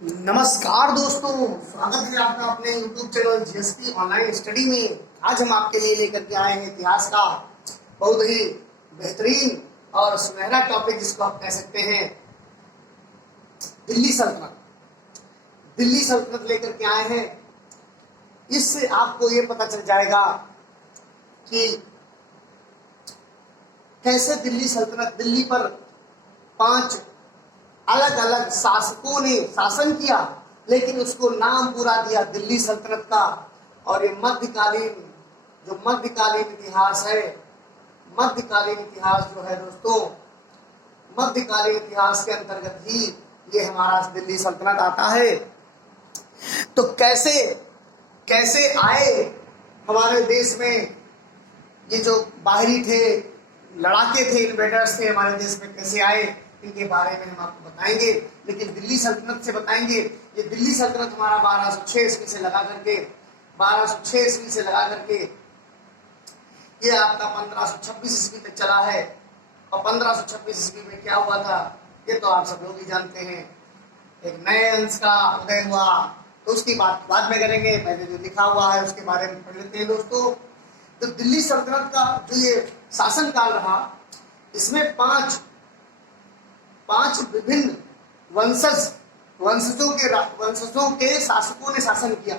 नमस्कार दोस्तों, स्वागत है आपका अपने YouTube channel GSP online study में। आज हम आपके लिए लेकर के आए हैं इतिहास का बहुत ही बेहतरीन और सुनहरा टॉपिक, जिसको आप कह सकते हैं दिल्ली सल्तनत। दिल्ली सल्तनत लेकर के आए हैं। इससे आपको ये पता चल जाएगा कि कैसे दिल्ली सल्तनत, दिल्ली पर 5 अलग अलग शासकों ने शासन किया, लेकिन उसको नाम पूरा दिया दिल्ली सल्तनत का। और ये मध्यकालीन इतिहास है, मध्यकालीन इतिहास जो है दोस्तों, मध्यकालीन इतिहास के अंतर्गत ही ये हमारा दिल्ली सल्तनत आता है। तो कैसे कैसे आए हमारे देश में ये जो बाहरी थे, लड़ाके थे, इन्वेडर्स थे, हमारे देश में कैसे आए, इनके बारे में हम आपको बताएंगे। लेकिन दिल्ली सल्तनत से बताएंगे। ये दिल्ली सल्तनत हमारा 1206 ईस्वी से लगा करके ये आपका 1526 ईस्वी तक चला है। और 1526 ईस्वी में क्या हुआ था, ये तो आप सब लोग ही जानते हैं। एक नए अंश का उदय हुआ, तो उसकी बात बाद में करेंगे। पहले जो लिखा हुआ है उसके बारे में पढ़ लेते हैं दोस्तों। तो दिल्ली सल्तनत का जो ये शासन काल रहा, इसमें पांच विभिन्न वंशजों के शासकों ने शासन किया।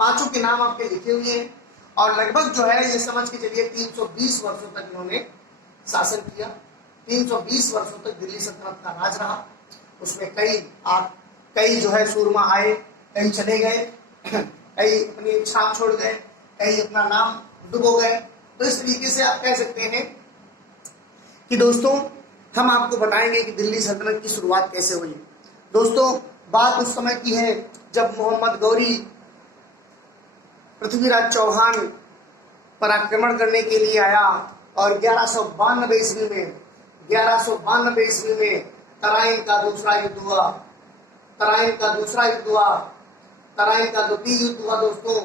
पांचों के नाम आपके लिखे हुए हैं। और लगभग जो है ये समझ के चलिए 320 वर्षों तक इन्होंने शासन किया। 320 वर्षों तक दिल्ली सल्तनत का राज रहा। उसमें कई जो है सूरमा आए, कई चले गए, कई अपनी छाप छोड़ गए, कई अपना नाम डुबो गए। तो इस तरीके से आप कह सकते हैं कि दोस्तों हम आपको बताएंगे कि दिल्ली सल्तनत की शुरुआत कैसे हुई। दोस्तों, बात उस समय की है जब मोहम्मद गौरी पृथ्वीराज चौहान पर आक्रमण करने के लिए आया। और 1192 ईस्वी में तराइन का द्वितीय युद्ध हुआ दोस्तों।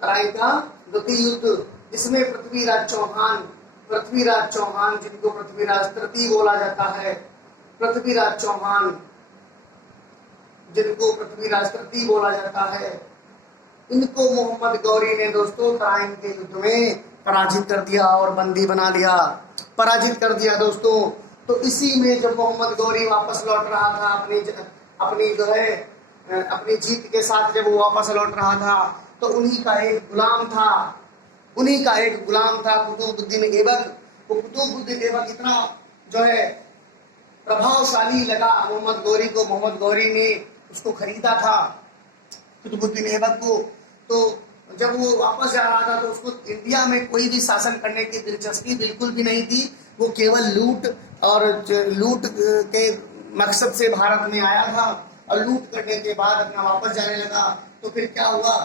तराइन का द्वितीय युद्ध, इसमें पृथ्वीराज चौहान जिनको पृथ्वीराज तृतीय बोला जाता है, इनको मोहम्मद गौरी ने दोस्तों तराइन के युद्ध में पराजित कर दिया और बंदी बना लिया, पराजित कर दिया दोस्तों। तो इसी में जब मोहम्मद गौरी वापस लौट रहा था अपनी जीत के साथ, जब वो वापस लौट रहा था, तो उन्हीं का एक गुलाम था कुतुबुद्दीन ऐबक। वो कुतुबुद्दीन ऐबक इतना जो है प्रभावशाली लगा मोहम्मद गौरी ने उसको खरीदा था, कुतुबुद्दीन ऐबक को। तो जब वो वापस जा रहा था तो उसको इंडिया में कोई भी शासन करने की दिलचस्पी बिल्कुल भी नहीं थी। वो केवल लूट के मकसद से भारत में आया था, और लूट करने के बाद अपना वापस जाने लगा। तो फिर क्या हुआ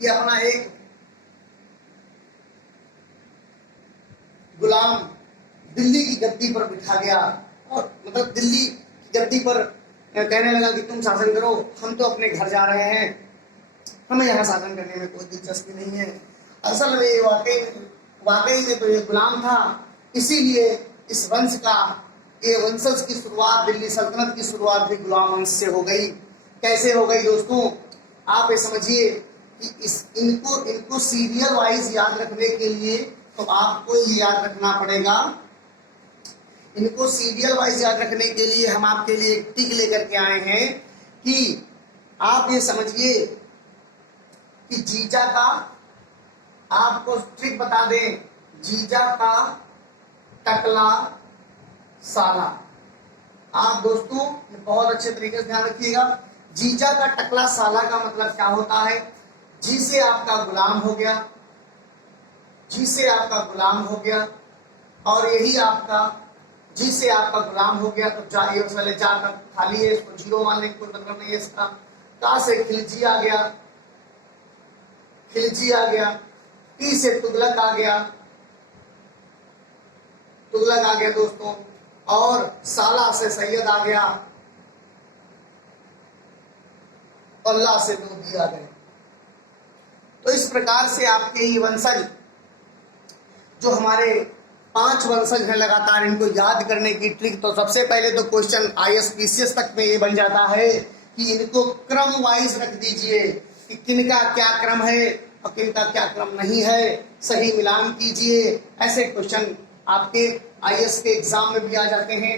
कि अपना एक गुलाम दिल्ली की गद्दी पर बिठा गया, और मतलब दिल्ली की गद्दी पर कहने लगा कि तुम शासन करो, हम तो अपने घर जा रहे हैं, हमें यहाँ शासन करने में कोई दिलचस्पी नहीं है। असल में ये वाकई में तो ये गुलाम था। इसीलिए इस वंशज की शुरुआत, दिल्ली सल्तनत की शुरुआत भी गुलाम वंश से हो गई। कैसे हो गई दोस्तों, आप ये समझिए कि इनको सीरियल वाइज याद रखने के लिए तो आपको ये याद रखना पड़ेगा। इनको सीरियल वाइज याद रखने के लिए हम आपके लिए एक टिक लेकर के आए हैं कि आप ये समझिए कि जीजा का, आपको ट्रिक बता दें, जीजा का टकला साला। आप दोस्तों बहुत अच्छे तरीके से ध्यान रखिएगा। जीजा का टकला साला का मतलब क्या होता है? जी से आपका गुलाम हो गया, और यही आपका जी से आपका गुलाम हो गया। तो ये पहले जा का खाली है, इसको जीरो मानने की कोई मतलब नहीं है इसका। का से खिलजी आ गया, टी से तुगलक आ गया दोस्तों, और साला से सैयद आ गया, अल्लाह से लोधी आ गए। तो इस प्रकार से आपके ये वंशज जो हमारे 5 वंशज हैं लगातार, इनको याद करने की ट्रिक, तो सबसे पहले तो क्वेश्चन ISPCS तक में ये बन जाता है कि इनको क्रम वाइज रख दीजिए कि किनका क्या क्रम है और किनका क्या क्रम नहीं है, सही मिलान कीजिए। ऐसे क्वेश्चन आपके IS के एग्जाम में भी आ जाते हैं,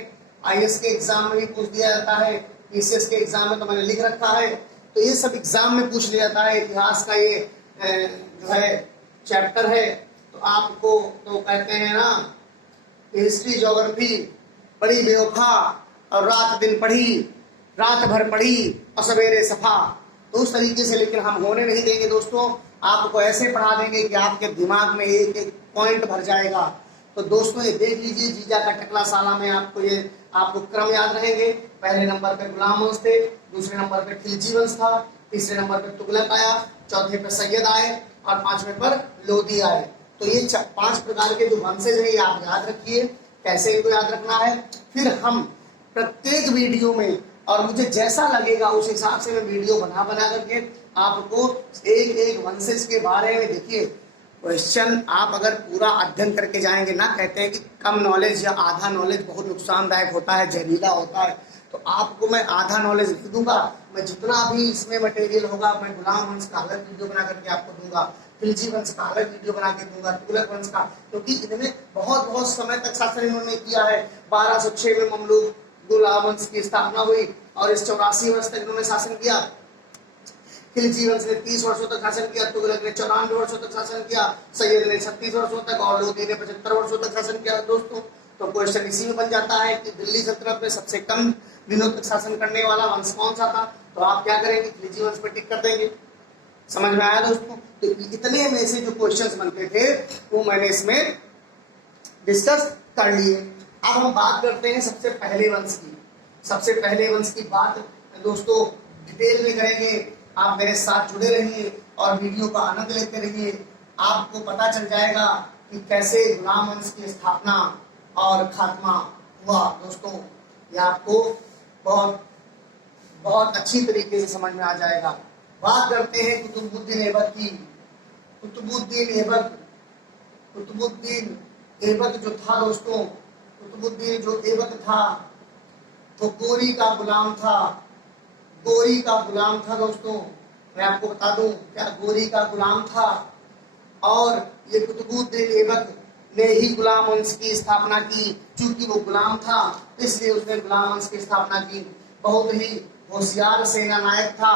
IS के एग्जाम में भी पूछ दिया जाता है, PCS के एग्जाम में तो मैंने लिख रखा है, तो ये सब एग्जाम में पूछ लिया जाता है। इतिहास का ये जो है चैप्टर है, तो आपको तो कहते हैं ना हिस्ट्री ज्योग्राफी बड़ी बेवफा और रात दिन पढ़ी, रात भर पढ़ी और सवेरे सफा, तो उस तरीके से लेकिन हम होने नहीं देंगे दोस्तों। आपको ऐसे पढ़ा देंगे कि आपके दिमाग में एक एक पॉइंट भर जाएगा। तो दोस्तों ये देख लीजिए, जीजा का टकला साला में आपको क्रम याद रहेंगे। पहले नंबर पे गुलाम वंश थे, दूसरे नंबर पे खिलजी वंश था, तीसरे नंबर पे तुगलक आया, चौथे पे सैयद आए और पांचवें पर लोधी आए। तो ये 5 प्रकार के जो वंशज है ये आप याद रखिए, कैसे इनको याद रखना है। फिर हम प्रत्येक वीडियो में, और मुझे जैसा लगेगा उस हिसाब से मैं वीडियो बना करके आपको एक एक वंशज के बारे में, देखिए क्वेश्चन आप अगर पूरा अध्ययन करके जाएंगे ना, कहते हैं कि कम नॉलेज या आधा नॉलेज बहुत नुकसानदायक होता है, जहरीला होता है, तो आपको मैं आधा नॉलेज लिख दूंगा। मैं जितना भी इसमें मटेरियल होगा मैं गुलाम वंश का अलग वीडियो बना करके आपको दूंगा, खिलजी वंश का अलग वीडियो बना के दूंगा, तुगलक वंश का, क्योंकि इन्होंने बहुत समय तक शासन इन्होंने किया है। 1206 में ममलूक गुलाम वंश की स्थापना हुई और इस 84 वर्ष तक इन्होंने शासन किया। खिलजी वंश ने 30 वर्षों तक शासन किया, तुगलक ने 94 वर्षों तक शासन किया, सैयद ने 36 वर्षों तक और लोधी ने 75 वर्षों तक शासन किया दोस्तों। तो क्वेश्चन इसी में बन जाता है कि दिल्ली सल्तनत में सबसे कम दिनों तक शासन करने वाला वंश कौन सा था, तो आप क्या करेंगे, खिलजी वंश पर टिक कर देंगे। समझ में आया दोस्तों? तो इतने में से जो क्वेश्चंस बनते थे वो मैंने इसमें डिस्कस कर लिए। अब हम बात करते हैं सबसे पहले वंश की। सबसे पहले वंश की बात दोस्तों डिटेल में करेंगे, आप मेरे साथ जुड़े रहिए और वीडियो का आनंद लेते रहिए। आपको पता चल जाएगा कि कैसे गुलाम वंश की स्थापना और खात्मा हुआ दोस्तों, ये आपको बहुत बहुत अच्छी तरीके से समझ में आ जाएगा। बात करते हैं कुतुबुद्दीन ऐबक की। कुतुबुद्दीन ऐबक जो था दोस्तों, कुतुबुद्दीन जो ऐबक था वो गोरी का गुलाम था। गोरी का गुलाम था दोस्तों, मैं आपको बता दूं क्या गोरी का गुलाम था। और ये कुतुबुद्दीन ऐबक ने ही गुलाम वंश की स्थापना की। चूंकि वो गुलाम था इसलिए उसने गुलाम वंश की स्थापना की। बहुत ही होशियार सेना नायक था,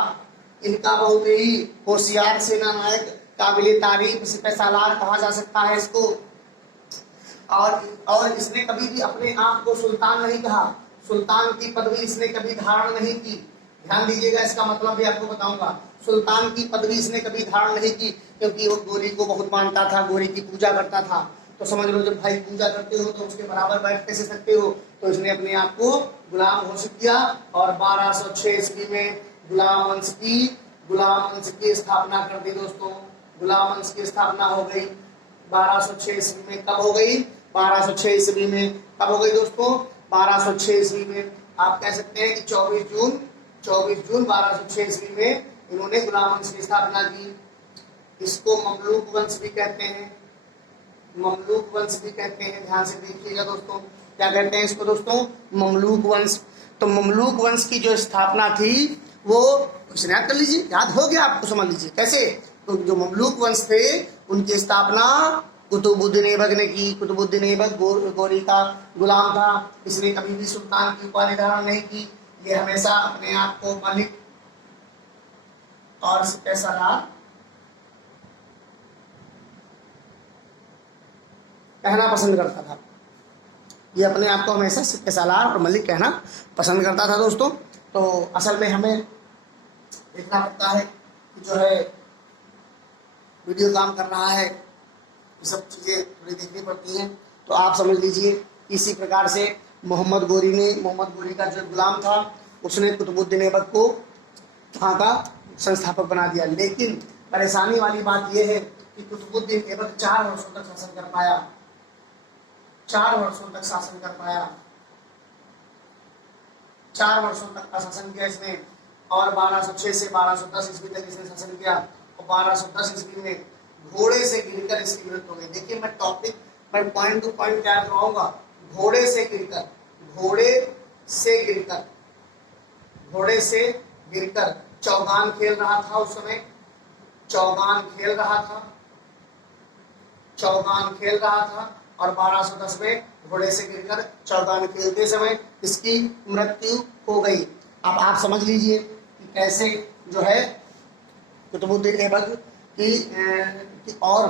इनका बहुत ही होशियार सेना नायक, काबिले तारीफ सिपहसालार कहा जा सकता है इसको। और इसने कभी भी अपने आप को सुल्तान नहीं कहा, सुल्तान की पदवी इसने कभी धारण नहीं की। ध्यान दीजिएगा, इसका मतलब भी आपको बताऊंगा। सुल्तान की पदवी इसने कभी धारण नहीं की, क्योंकि वो गोरी को बहुत मानता था, गोरी की पूजा करता था। तो समझ लो जब भाई पूजा करते हो तो उसके बराबर बैठ कैसे सकते हो, तो इसने अपने आप को गुलाम घोषित किया और 1206 ईस्वी में गुलाम वंश की स्थापना कर दी दोस्तों। गुलाम वंश की स्थापना हो गई 1206 ईस्वी में। कब हो गई? 1206 ईस्वी में। कब हो गई दोस्तों? 1206 ईस्वी में। आप कह सकते हैं कि 24 जून 1206 ईस्वी में इन्होंने गुलाम वंश की स्थापना की। इसको ममलूक वंश भी कहते हैं, ममलूक वंश भी कहते हैं। ध्यान से देखिएगा दोस्तों, क्या कहते हैं इसको दोस्तों? ममलूक वंश। तो ममलूक वंश की जो स्थापना थी वो स्नैप कर लीजिए, याद हो गया आपको, समझ लीजिए कैसे। तो जो ममलूक वंश थे उनकी स्थापना कुतुबुद्दीन ऐबक ने की। कुतुबुद्दीन ऐबक गोरी का गुलाम था, इसने कभी भी सुल्तान की उपाधि धारण नहीं की। ये हमेशा अपने आप को मलिक और सिपहसालार कहना पसंद करता था। ये अपने आप को हमेशा सिपहसालार और मलिक कहना पसंद करता था दोस्तों। तो असल में हमें देखना पड़ता है कि जो है वीडियो काम कर रहा है, ये सब चीज़ें थोड़ी देखनी पड़ती हैं। तो आप समझ लीजिए इसी प्रकार से मोहम्मद गोरी का जो गुलाम था उसने कुतुबुद्दीन ऐबक को वहाँ का संस्थापक बना दिया। लेकिन परेशानी वाली बात यह है कि कुतुबुद्दीन ऐबक 4 वर्षों तक शासन कर पाया। 4 वर्षों तक शासन कर पाया, 4 वर्षों तक का शासन किया इसने। और 1206 से 1210 ईस्वी तक इसने शासन किया। और 1210 ईस्वी में घोड़े से गिरकर इसकी मृत्यु हो गई। देखिए मैं टॉपिक मैं पॉइंट टू पॉइंट क्या करवाऊंगा। घोड़े से गिरकर, घोड़े से गिरकर, घोड़े से गिरकर चौगान खेल रहा था। उस समय चौगान खेल रहा था, चौगान खेल रहा था और 1210 में घोड़े से गिरकर चौगान खेलते समय इसकी मृत्यु हो गई। अब आप समझ लीजिए कि कैसे जो है कुतुबुद्दीन ऐबक की और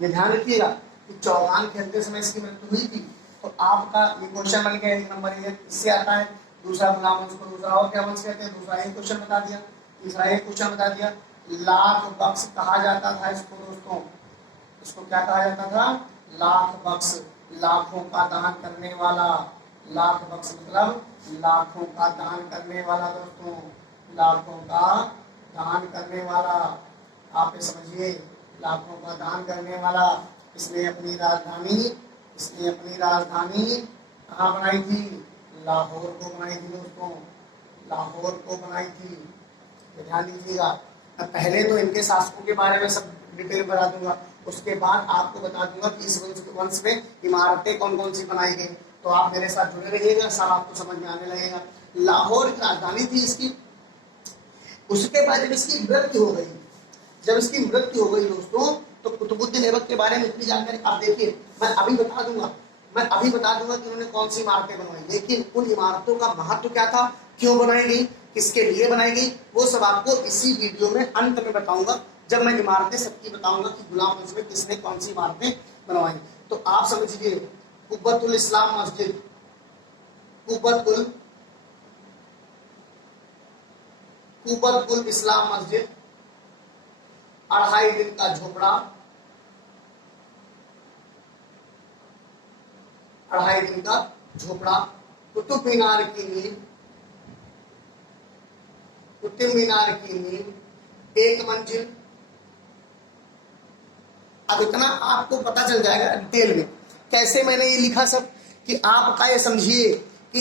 ये ध्यान रखिएगा कि चौगान खेलते समय इसकी मृत्यु हुई थी। तो आपका ये क्वेश्चन बन गया 1 नंबर, ये इससे आता है। दूसरा गुलाम वंश को दूसरा और क्या वंश कहते हैं, दूसरा एक क्वेश्चन बता दिया। तीसरा एक क्वेश्चन बता दिया, लाख बख्श कहा जाता था इसको दोस्तों। इसको क्या कहा जाता था, लाख बख्श, लाखों का दान करने वाला। लाख बख्श मतलब लाखों का दान करने वाला दोस्तों, लाखों का दान करने वाला। आप ये समझिए, लाखों का दान करने वाला। इसने अपनी राजधानी, इसने अपनी राजधानी कहाँ बनाई थी, लाहौर को बनाई थी दोस्तों, लाहौर को बनाई थी। ध्यान दीजिएगा। पहले तो इनके शासकों के बारे में सब डिटेल बता दूंगा, उसके बाद आपको बता दूंगा कि इस वंश में इमारतें कौन कौन सी बनाई गई। तो आप मेरे साथ जुड़े रहिएगा, सब आपको समझ में आने लगेगा। लाहौर की राजधानी थी इसकी। उसके बाद जब इसकी मृत्यु हो गई, जब इसकी मृत्यु हो गई दोस्तों, तो कुतुबुद्दीन ऐबक के बारे में इतनी जानकारी आप देखिए, मैं अभी बता दूंगा कि उन्होंने कौन सी इमारतें बनवाई, लेकिन उन इमारतों का महत्व क्या था, क्यों बनाई गई, किसके लिए बनाई गई, वो सब आपको इसी वीडियो में अंत में बताऊंगा, जब मैं इमारतें सबकी बताऊंगा कि गुलाम वंश में किसने कौन सी इमारतें बनवाई। तो आप समझिए, कुब्बतुल इस्लाम मस्जिद, कुब्बतुल इस्लाम मस्जिद, 2.5 दिन का झोपड़ा, 2.5 दिन का झोपड़ा, कुतुब मीनार की नींव, कुतुब मीनार की नींव, 1 मंजिल। अब इतना आपको पता चल जाएगा डिटेल में। कैसे मैंने ये लिखा सब, कि आपका ये समझिए कि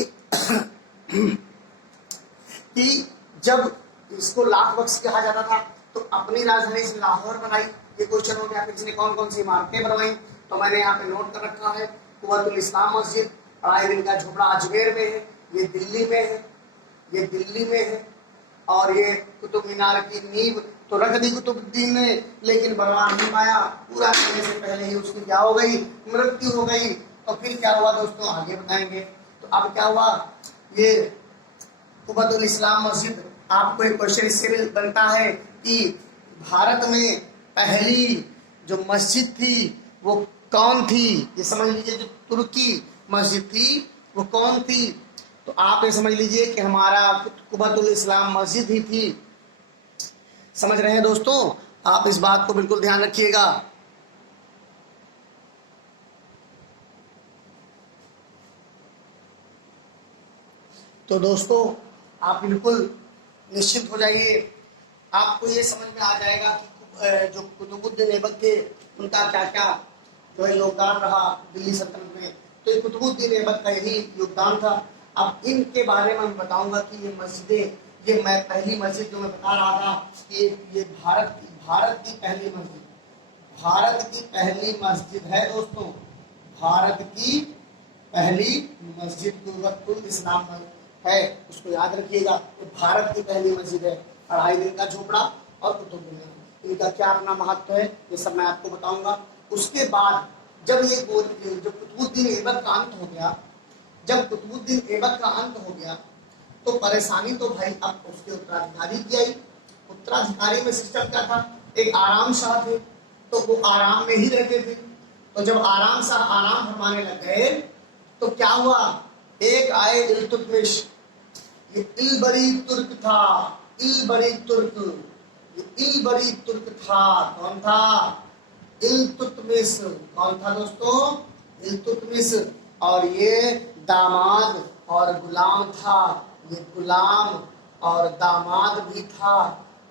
कि जब इसको लाख बख्श कहा जाता था, तो अपनी राजधानी से लाहौर बनाई, ये क्वेश्चन हो गया। फिर इसने कौन कौन सी इमारतें बनवाई, तो मैंने यहाँ पे नोट कर रखा है। कुव्वतुल इस्लाम मस्जिद, 2.5 दिन का झोपड़ा अजमेर में है, ये दिल्ली में है, ये दिल्ली में है। और ये कुतुब मीनार की नींव तो रख दी कुतुबुद्दीन ने, लेकिन बनवा नहीं पाया, पूरा करने से पहले ही उसकी क्या हो गई, मृत्यु हो गई। तो फिर क्या हुआ दोस्तों, आगे बताएंगे। तो अब क्या हुआ, ये कुव्वतुल इस्लाम मस्जिद, आपको एक क्वेश्चन इससे भी बनता है कि भारत में पहली जो मस्जिद थी वो कौन थी, ये समझ लीजिए। जो तुर्की मस्जिद थी वो कौन थी, तो आप ये समझ लीजिए कि हमारा कुव्वतुल इस्लाम मस्जिद ही थी। समझ रहे हैं दोस्तों, आप इस बात को बिल्कुल ध्यान रखिएगा। तो दोस्तों आप बिल्कुल निश्चिंत हो जाइए, आपको ये समझ में आ जाएगा कि जो कुतुबुद्दीन ऐबक थे उनका क्या क्या जो है योगदान रहा दिल्ली सल्तनत में। तो ये कुतुबुद्दीन ऐबक का यही योगदान था। अब इनके बारे में मैं बताऊंगा कि ये मस्जिदें, ये मैं पहली मस्जिद जो मैं बता रहा था कि ये भारत की पहली मस्जिद, भारत की पहली मस्जिद है दोस्तों, भारत की पहली मस्जिद कुव्वतुल इस्लाम है, उसको याद रखिएगा। तो भारत की पहली मस्जिद है, 2.5 दिन का झोपड़ा और कुतुब मीनार, इनका क्या अपना महत्व है ये सब मैं आपको बताऊंगा। उसके बाद जब ये जो कुतुबुद्दीन ऐबक का अंत हो गया, जब कुतुबुद्दीन ऐबक का अंत हो गया, तो परेशानी तो भाई अब उसके उत्तराधिकारी की आई। उत्तराधिकारी में सिस्टम क्या था, एक आराम शाह थे, तो वो आराम में ही रहते थे। तो जब आराम शाह आराम फरमाने लग गए, तो क्या हुआ, एक आए इल्तुतमिश, ये इलबरी तुर्क था, इलबरी तुर्क, ये इलबरी तुर्क था। कौन था, इल्तुतमिश। कौन था दोस्तों, इल्तुतमिश। और ये दामाद और गुलाम था, ये गुलाम और दामाद भी था।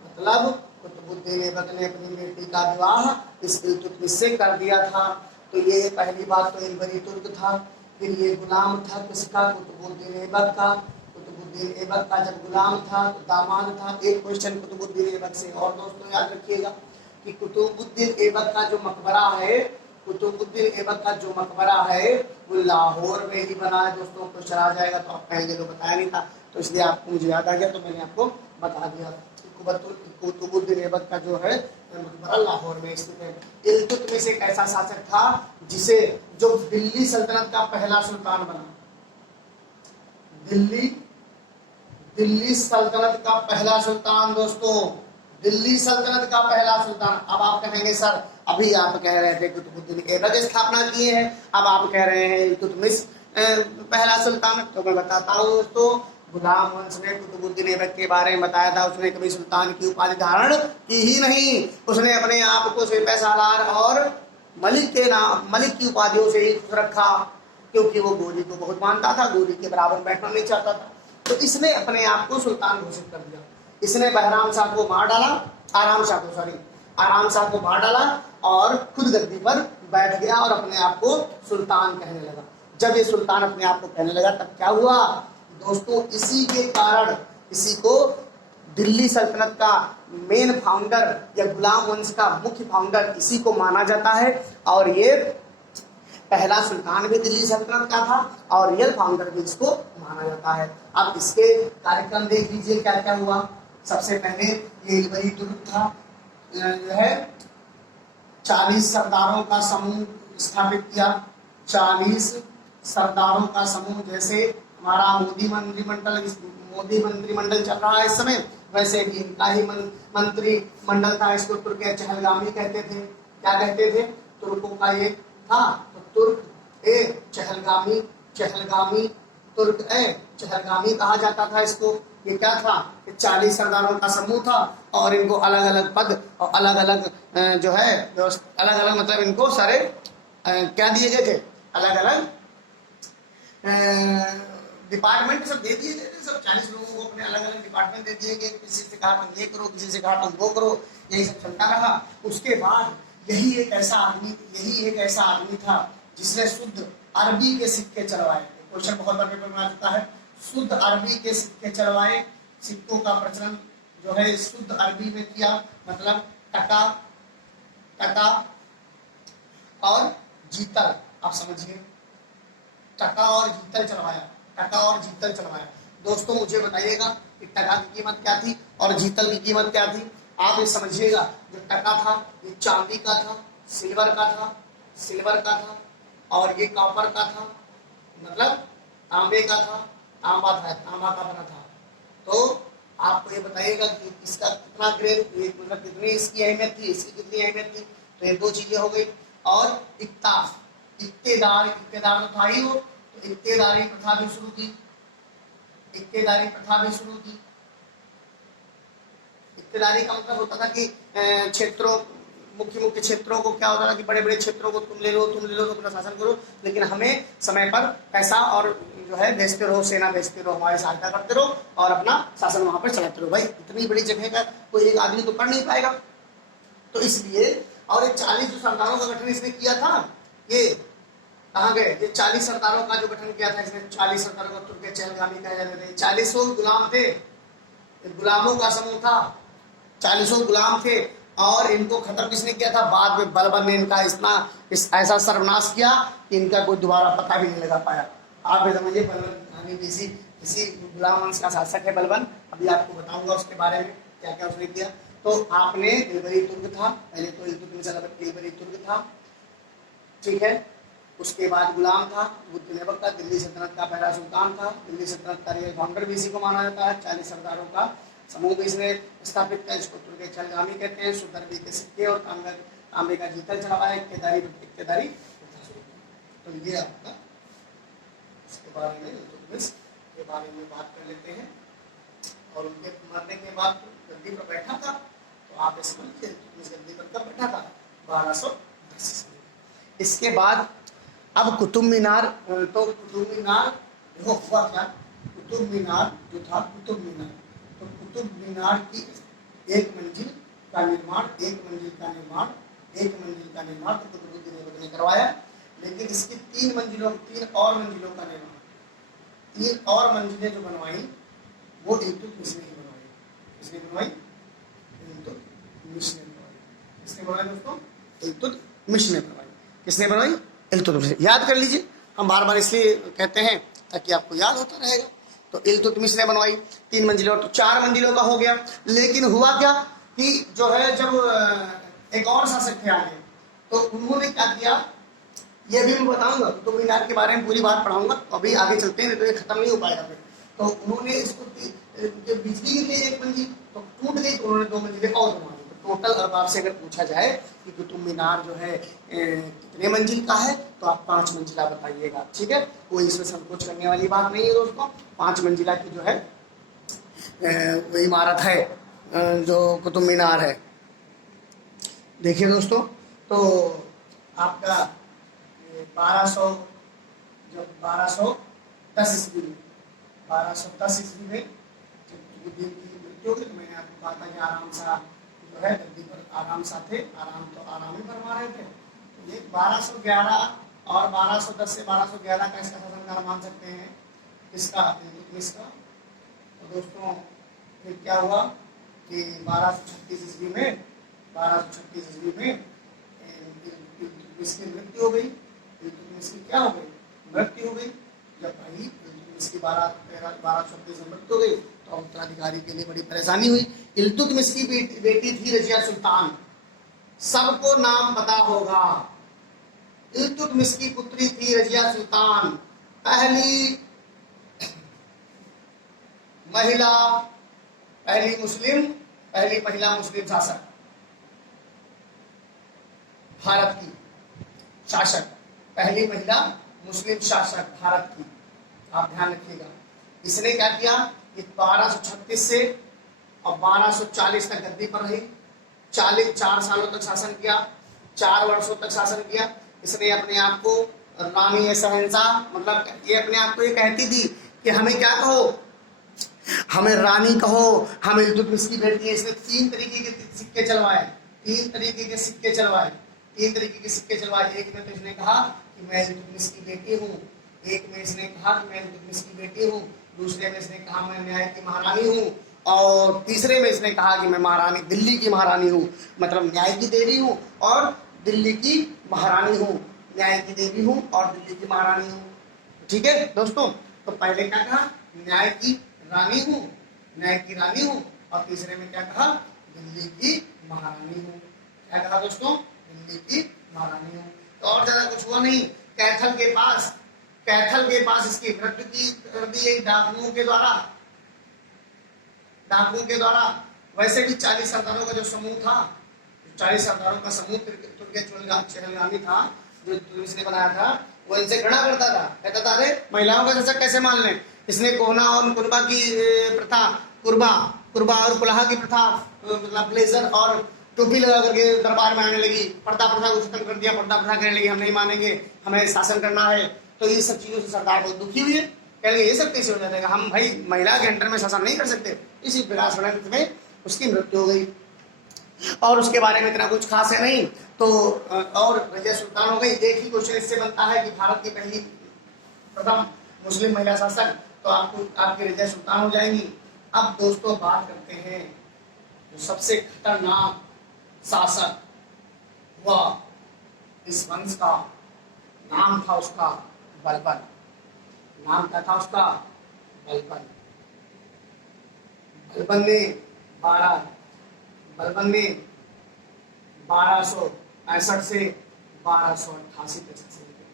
मतलब कुतुबुद्दीन ऐबक ने अपनी बेटी का विवाह इस इल्तुतमिश से कर दिया था। तो ये पहली बात तो इलबरी तुर्क था। फिर ये गुलाम था किसका, कुतुबुद्दीन ऐबक का। कुतुबुद्दीन ऐबक का जब गुलाम था तो दामाद था। एक क्वेश्चन कुतुबुद्दीन ऐबक से और दोस्तों याद रखिएगा कि कुतुबुद्दीन ऐबक का जो मकबरा है कुतुबुद्दीन ऐबक का जो मकबरा है वो लाहौर में ही बना है दोस्तों। तो चला जाएगा तो आप कहेंगे तो बताया नहीं था, तो इसलिए आपको मुझे याद आ गया तो मैंने आपको बता दिया। कुतुबुद्दीन ऐबक का जो है मकबरा लाहौर में स्थित है। इल्तुतमिश एक ऐसा शासक था जिसे जो दिल्ली सल्तनत का पहला सुल्तान बना। दिल्ली सल्तनत का पहला सुल्तान दोस्तों, दिल्ली सल्तनत का पहला सुल्तान। अब आप कहेंगे सर अभी आप कह रहे थे कुतुबुद्दीन ऐबक की स्थापना किए हैं, अब आप कह रहे हैं इल्तुतमिश पहला सुल्तान। तो मैं बताता हूँ दोस्तों, गुलाम वंश ने कुतुबुद्दीन ऐबक के बारे में बताया था, उसने कभी सुल्तान की उपाधि धारण की ही नहीं। उसने अपने आप को सिपह सालार और मलिक के नाम, मलिक की उपाधियों से ही खुश रखा, क्योंकि वो गोरी को बहुत मानता था, गोरी के बराबर बैठना नहीं चाहता था। तो इसने अपने आप को सुल्तान घोषित कर दिया। इसने बहराम शाह को मार डाला, आराम शाह को मार डाला और खुद गद्दी पर बैठ गया और अपने आप को सुल्तान कहने लगा। जब ये सुल्तान अपने आप को कहने लगा तब क्या हुआ दोस्तों, इसी के कारण इसी को दिल्ली सल्तनत का मेन फाउंडर या गुलाम वंश का मुख्य फाउंडर इसी को माना जाता है। और ये पहला सुल्तान भी दिल्ली सल्तनत का था और रियल फाउंडर भी इसको माना जाता है। अब इसके कार्यक्रम देख लीजिए क्या क्या हुआ। सबसे पहले ये इलवरी दुर्ग था, जो है 40 सरदारों का समूह स्थापित किया। 40 सरदारों का समूह, जैसे हमारा मोदी मंत्रिमंडल चल रहा है इस समय, वैसे भी इनका ही मंत्रिमंडल था। इसको तुर्क चहलगामी कहते थे। क्या कहते थे? तुर्कों का ये था, तो तुर्क ए चहलगामी, तुर्क ए चहलगामी कहा जाता था इसको। ये क्या था? 40 सरदारों का समूह था और इनको अलग अलग पद और अलग अलग जो है अलग अलग मतलब इनको सारे क्या दिए गए थे, अलग अलग डिपार्टमेंट सब दे दिए गए थे। सब 40 लोगों को अपने अलग अलग डिपार्टमेंट दे दिए गए। किसी से कहा तुम ये करो, किसी से कहा तुम वो करो, यही सब चलता रहा। उसके बाद यही एक ऐसा आदमी था जिसने शुद्ध अरबी के सिक्के चलवाए। क्वेश्चन बहुत बार पेपर में आ चुका है। शुद्ध अरबी के सिक्के चलवाए, सिक्कों का प्रचलन जो है शुद्ध अरबी में किया, मतलब टका और जीतल। आप समझिए, टका और जीतल चलवाया। दोस्तों मुझे बताइएगा कि टका की कीमत क्या थी और जीतल की कीमत क्या थी। आप ये समझिएगा, जो टका था ये चांदी का था, सिल्वर का था और ये कॉपर का था, मतलब तांबे का था, तांबा का बना था। तो आपको ये बताइएगा कि इसका कितना ग्रेड, मतलब कितनी इसकी अहमियत थी, इसकी कितनी अहमियत थी। तो ये दो चीजें हो गई। और इक्तेदार तो था ही वो, तो इक्तेदारी प्रथा भी शुरू की। इक्तेदारी का मतलब होता था कि क्षेत्रों, मुख्य क्षेत्रों को क्या होता था कि बड़े बड़े क्षेत्रों को तुम ले लो तो अपना शासन करो, लेकिन हमें समय पर पैसा और जो है भेजते रहो, सेना भेजते रहो, हमारी सहायता करते रहो और अपना शासन वहां पर चलाते रहो। भाई इतनी बड़ी जगह का कोई एक आदमी तो कर नहीं पाएगा। तो इसलिए, और ये 40 जो सरदारों का गठन इसने किया था, ये कहाँ गए? ये 40 सरदारों का जो गठन किया था इसने, 40 सरदारों को तुर्क चहलगामी कहे जाते थे। 40 गुलाम थे, गुलामों का समूह था, 40 गुलाम थे और इनको खत्म किसने किया था? बाद में बलबन ने इनका ऐसा सर्वनाश किया कि इनका कोई दोबारा पता भी नहीं लगा पाया। आप भी समझिए, बलबन किसी गुलाम वंश का शासक है बलबन। अभी आपको बताऊंगा उसके बारे में क्या क्या उसने किया। तो आपने इलवरी तुर्क था, पहले तो इलवरी तुर्क था, ठीक है। उसके बाद गुलाम था, कुतुबुद्दीन ऐबक था, दिल्ली सल्तनत का पहला सुल्तान था, दिल्ली सल्तनत का रियल फाउंडर भी इसी को माना जाता है। 40 सरदारों का समूह भी इसने स्थापित किया, इसको तुर्क चहलगामी कहते हैं। शुद्ध अरबी के सिक्के और तांबे का जीतल चढ़ाया, इक्तेदारी। तो ये आपका इसके बारे में के बारे में बात कर लेते हैं। और उनके मरने के बाद गद्दी पर बैठा था, तो आप इस गद्दी पर कब बैठा था? 1210। इसके बाद अब कुतुब मीनार, तो कुतुब मीनार वो हुआ क्या? कुतुब मीनार जो था, कुतुब मीनार की एक मंजिल का निर्माण तो कुतुबुद्दीन ऐबक ने करवाया। लेकिन इसकी 3 और मंजिलों का निर्माण, 3 और मंजिलें जो बनवाई वो इल्तुतमिश ने बनवाई। किसने बनवाई? इल्तुतमिश ने बनवाई। किसने बनवाई दोस्तों? इल्तुतमिश ने बनवाई। किसने बनवाई? इल्तुतमिश। याद कर लीजिए, हम बार बार इसलिए कहते हैं ताकि आपको याद होता रहेगा। तो इल्तुतमिश ने बनवाई 3 मंजिलों, तो 4 मंजिलों का हो गया। लेकिन हुआ क्या कि जो है जब एक और शासक थे आगे, तो उन्होंने क्या किया, ये भी मैं बताऊंगा, तो मीनार के बारे में पूरी बात पढ़ाऊंगा। अभी आगे चलते हैं, तो ये खत्म नहीं हो पाएगा फिर। तो उन्होंने इसको जब बिजली गिर गई 1 मंजिल तो टूट गई, तो उन्होंने 2 मंजिलें और बनवा दी। तो टोटल अब आपसे अगर पूछा जाए कि कुतुब मीनार जो है कितने मंजिल का है, तो आप 5 मंजिला बताइएगा। ठीक है, कोई इसमें संकोच करने वाली बात नहीं है दोस्तों। 5 मंजिला की जो है वो इमारत है जो कुतुब मीनार है। देखिए दोस्तों, तो आपका 1200 जब 1210 ईस्वी में 1210 ईस्वी में जब नजरुद्दीन की मृत्यु हुई, तो मैंने आपको कहा था कि आराम सा जो है गद्दी पर आराम सा थे, आराम ही फरमा रहे थे। तो ये 1211 और 1210 से 1211 का इसका शासनकाल मान सकते हैं, इसका इल्तुतमिश का। तो दोस्तों फिर क्या हुआ कि 1236 ईस्वी में इसकी मृत्यु हो गई। इल्तुतमिश क्या हो गई? मृत्यु हो गई। जब भाई इसकी 1236 में मृत्यु हो गई, तो उत्तराधिकारी के लिए बड़ी परेशानी हुई। इल्तुतमिश की बेटी थी रजिया सुल्तान, सबको नाम पता होगा। इल्तुतमिश की पुत्री थी रजिया सुल्तान, पहली महिला मुस्लिम शासक भारत की, पहली महिला मुस्लिम शासक भारत की। आप ध्यान रखिएगा। इसने क्या किया कि 1236 से और 1240 तक गद्दी पर रही। 4 सालों तक शासन किया, 4 वर्षों तक शासन किया। इसने अपने आप को रानी शहंशाह, मतलब ये अपने आप को ये कहती थी कि हमें क्या कहो, हमें रानी कहो, हम इल्तुतमिश की बेटी है। इसने 3 तरीके के सिक्के चलवाए, 3 तरीके के सिक्के चलवाए। एक में तो इसने कहा कि मैं इल्तुतमिश की बेटी हूँ, एक में इसने कहा कि मैं इल्तुतमिश की बेटी हूँ, दूसरे में इसने कहा मैं न्याय की महारानी हूँ, और तीसरे में इसने कहा कि मैं महारानी, दिल्ली की महारानी हूँ, मतलब न्याय की देवी हूँ और दिल्ली की महारानी हूँ, न्याय की देवी हूँ और दिल्ली की महारानी हूँ। ठीक है दोस्तों, तो पहले क्या कहा, न्याय की रानी हूँ, न्याय की रानी हूँ, और तीसरे में क्या कहा, दिल्ली की महारानी हूँ। क्या कहा दोस्तों, दिल्ली की महारानी हूँ। तो और ज्यादा कुछ हुआ नहीं। कैथल के पास इसकी मृत्यु की कर दी गई डाकुओं के द्वारा। वैसे भी 40 सरदारों का जो समूह था, 40 सरदारों का समूह तुर्के चहलगामी था, जो इसने बनाया था, वो इनसे घृणा करता था। कहता था अरे महिलाओं का शासक कैसे मान लें। इसने कोहना और कुर्बा की प्रथा, कुर्बा और कुलाहा की प्रथा, मतलब ब्लेजर और टोपी लगा करके दरबार में आने लगी। पर्दा प्रथा को खत्म कर दिया, पर्दा प्रथा कहने लगी हम नहीं मानेंगे, हमें शासन करना है। तो ये सब चीजों से सरकार बहुत दुखी हुई है, कह लगे ये सब कैसे हो जाता है, हम भाई महिला के अंडर में शासन नहीं कर सकते। इसी विलास में उसकी मृत्यु हो गई, और उसके बारे में इतना कुछ खास है नहीं। तो और रजिया सुल्तान हो गई। एक ही क्वेश्चन इससे बनता है कि भारत की पहली प्रथम मुस्लिम महिला शासक, तो आपकी रजिया सुल्तान हो जाएंगी। अब दोस्तों बात करते हैं जो सबसे खतरनाक शासक हुआ इस वंश का, नाम था उसका बलबन। नाम क्या था उसका, बलबन। बलबन ने 1265 से 1288 तक शासन किया।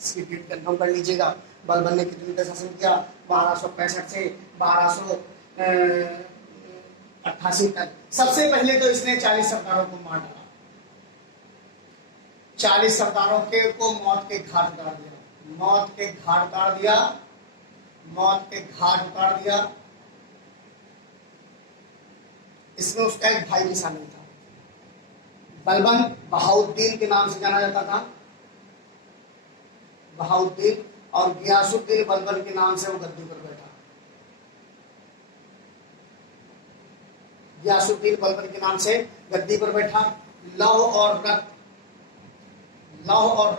इसकी डेट कंफर्म कर लीजिएगा। बलबन ने कितने तक शासन किया, 1265 से 1288 तक। सबसे पहले तो इसने 40 सरदारों को मार डाला, 40 सरदारों को मौत के घाट उतार दिया, इसमें उसका एक भाई भी शामिल था। बलबन बहाउद्दीन के नाम से जाना जाता था, बहाउद्दीन, और गियासुद्दीन बलबन के नाम से वो गद्दी पर बैठा। गियासुद्दीन बलबन के नाम से गद्दी पर बैठा। लौह और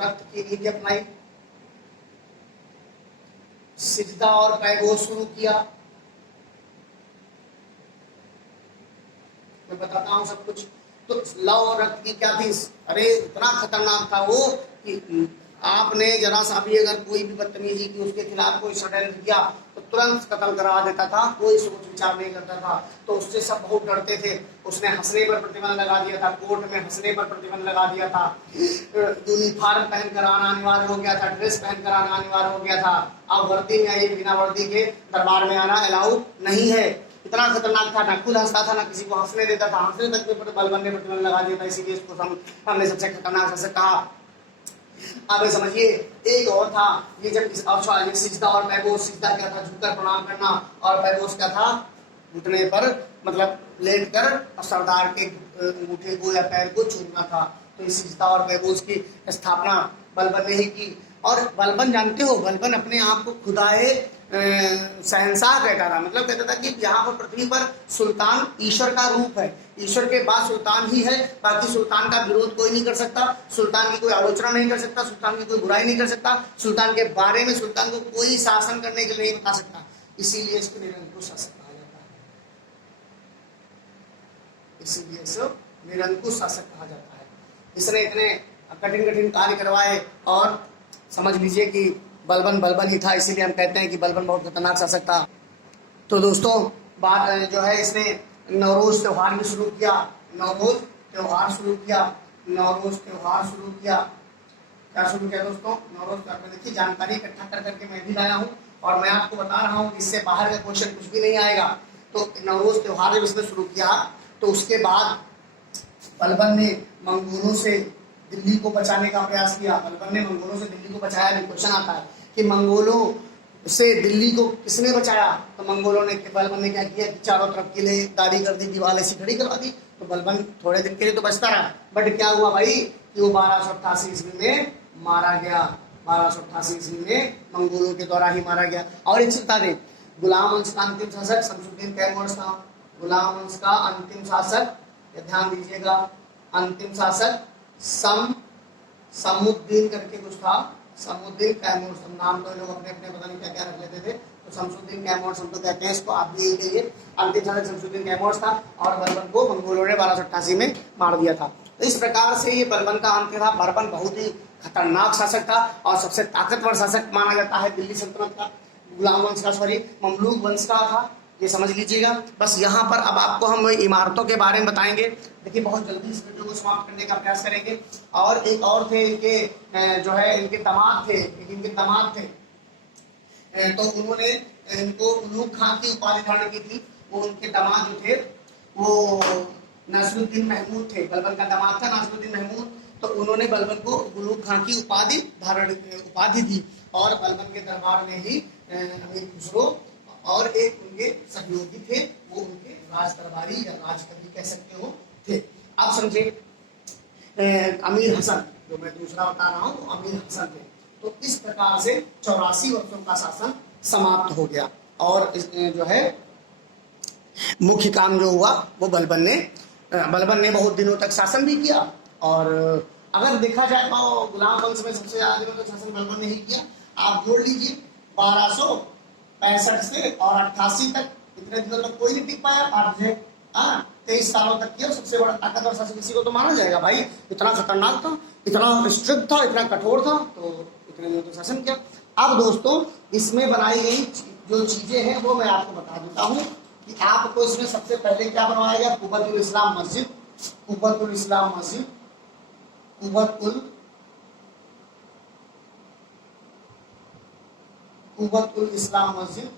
रक्त की नीति अपनाई, सिजदा और पैगोश शुरू किया। मैं बताता हूं सब कुछ। तो लव रक्त की क्या थी, अरे इतना खतरनाक था वो कि आपने जरा सा भी अगर कोई भी बदतमीजी की उसके खिलाफ कोई षड्यंत्र किया तो तुरंत कत्ल करा देता था, कोई सोच विचार नहीं करता था। तो उससे सब बहुत डरते थे। उसने हंसने पर प्रतिबंध लगा दिया था, कोर्ट में हंसने पर प्रतिबंध लगा दिया था, यूनिफॉर्म पहनकर आना अनिवार्य हो गया था, ड्रेस पहनकर आना अनिवार्य हो गया था। अब वर्दी में आई, बिना वर्दी के दरबार में आना अलाउ नहीं है। इतना खतरनाक था, ना खुद हंसता था ना किसी को हंसने देता था, हंसने तक में बलबन ने प्रतिबंध लगा दिया था। इसीलिए इसको हमने सबसे खतरनाक शासक कहा। अब समझिए एक और था, ये जब ये सिजदा और पैबोस, सिजदा क्या था, झुककर प्रणाम करना, और पैबोस क्या था, घुटने पर मतलब लेटकर सरदार के अंगूठे को या पैर को चूमना था। तो इस सिजदा और पैबोस की स्थापना बलबन ने ही की। और बलबन जानते हो, बलबन अपने आप को खुदाए शहंशाह कहता था, मतलब कहता था कि यहाँ पर पृथ्वी पर सुल्तान ईश्वर का रूप है, ईश्वर के बाद सुल्तान ही है, बाकी सुल्तान का विरोध कोई नहीं कर सकता, सुल्तान की कोई आलोचना नहीं कर सकता, सुल्तान की कोई बुराई नहीं कर सकता, सुल्तान के बारे में सुल्तान को कोई शासन करने के लिए नहीं बता सकता। इसीलिए इसको निरंकुश शासक कहा जाता है, इसीलिए इसको निरंकुश शासक कहा जाता है। इसने इतने कठिन कठिन कार्य करवाए, और समझ लीजिए कि बलबन ही था, इसीलिए हम कहते हैं कि बलबन बहुत खतरनाक शासक था। तो दोस्तों बात जो है, इसने नवरोज त्योहार भी शुरू किया, नवरोज त्योहार शुरू किया, नवरोज त्योहार शुरू किया। क्या शुरू किया दोस्तों? नवरोज त्योहार। देखिए जानकारी इकट्ठा कर करके मैं भी लाया हूँ, और मैं आपको बता रहा हूँ, इससे बाहर का क्वेश्चन कुछ भी नहीं आएगा। तो नवरोज त्योहार जब इसने शुरू किया, तो उसके बाद बलबन ने मंगोलों से दिल्ली को बचाने का प्रयास किया। बलबन ने मंगोलों से दिल्ली को बचाया नहीं। क्वेश्चन आता है कि मंगोलों से दिल्ली को किसने बचाया? तो मंगोलों ने, बलबन ने क्या किया कि चारों तरफ किले गाड़ी कर दी, दीवार ऐसी खड़ी करवा दी। तो बलबन थोड़े दिन के लिए तो बचता रहा, बट क्या हुआ भाई कि वो 1288 ईस्वी में मारा गया। 1288 ईस्वी में मंगोलों के द्वारा ही मारा गया। और एक बता दें, गुलाम वंश का अंतिम शासक शमसुद्दीन तैमूर था। गुलाम वंश का अंतिम शासक, ध्यान दीजिएगा, अंतिम शासक समुद्दीन करके कुछ था, शमसुद्दीन तैमूर। सब नाम तो लोग अपने अपने पता नहीं क्या क्या रख लेते थे। तो शमसुद्दीन तैमूर हम तो कहते हैं इसको, आप भी यही कहिए। अंतिम शासक शमसुद्दीन तैमूर था, और बलबन को मंगोलों ने 1288 में मार दिया था। तो इस प्रकार से ये बलबन का अंत था। बलबन बहुत ही खतरनाक शासक था, और सबसे ताकतवर शासक माना जाता है दिल्ली सल्तनत का, गुलाम वंश का, सॉरी ममलूक वंश का था, ये समझ लीजिएगा। बस यहाँ पर अब आपको हम इमारतों के बारे में बताएंगे। देखिए बहुत जल्दी इस वीडियो को समाप्त करने का प्रयास करेंगे। और एक और थे इनके, जो है इनके दामाद थे, इनके दामाद थे, तो उन्होंने इनको उलूग खां की उपाधि धारण की थी। वो उनके दामाद जो थे वो नासिरुद्दीन महमूद थे। बलबन का दामाद था नासिरुद्दीन महमूद। तो उन्होंने बलबन को उलूग खां की उपाधि दी, और बलबन के दरबार में ही अमीर खुसरो और एक उनके सहयोगी थे, वो उनके राज दरबारी या राजकवि कह सकते हो थे। आप समझे, अमीर हसन, जो मैं दूसरा बता रहा हूँ, अमीर हसन थे। तो इस प्रकार से 84 वर्षों का शासन समाप्त हो गया। और जो है मुख्य काम जो हुआ वो बलबन ने बहुत दिनों तक शासन भी किया। और अगर देखा जाए तो गुलाम वंश में सबसे ज्यादा दिनों तक शासन बलबन ने ही किया। आप जोड़ लीजिए 1265 से और 88 तक, इतने दिनों तक कोई नहीं टिक पाया। 23 सालों तक किया। सबसे बड़ा ताकतवर शासक किसी को तो माना जाएगा भाई, इतना खतरनाक था, इतना स्ट्रिक्ट था, इतना कठोर था, तो इतने दिनों तक शासन किया। अब दोस्तों इसमें बनाई गई जो चीजें हैं वो मैं आपको बता देता हूँ कि आपको इसमें सबसे पहले क्या बनवाया गया? कुब्बतुल इस्लाम मस्जिद, कुब्बतुल इस्लाम मस्जिद, कुब्बतुल इस्लाम मस्जिद।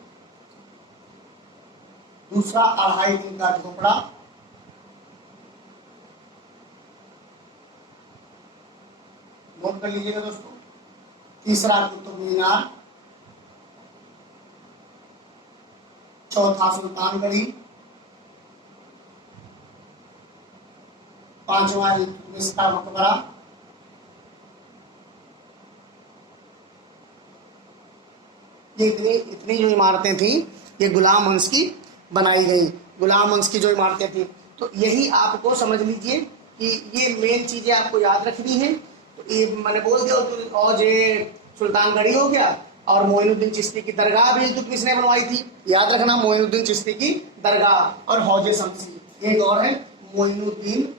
दूसरा 2.5 दिन का झोपड़ा, नोट कर लीजिएगा दोस्तों। तीसरा कुतुब मीनार, चौथा सुल्तानगढ़ी, पांचवा मिस्का मकबरा, ये इतनी जो इमारतें थी ये गुलाम वंश की बनाई गई। गुलाम वंश की जो इमारतें थी, तो यही आपको समझ लीजिए कि ये मेन चीजें आपको याद रखनी है। तो ये मैंने बोल दिया, और ये सुल्तानगढ़ी हो गया, और मोइनुद्दीन चिश्ती की दरगाह भी किसने बनवाई थी? याद रखना, मोइनुद्दीन चिश्ती की दरगाह। और हौजे शमसी, एक और है मोइनुद्दीन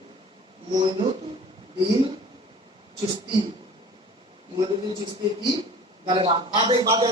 मोइनुद्दीन चिश्ती, मोइनुद्दीन चिश्ती की दरगाह। आप एक बात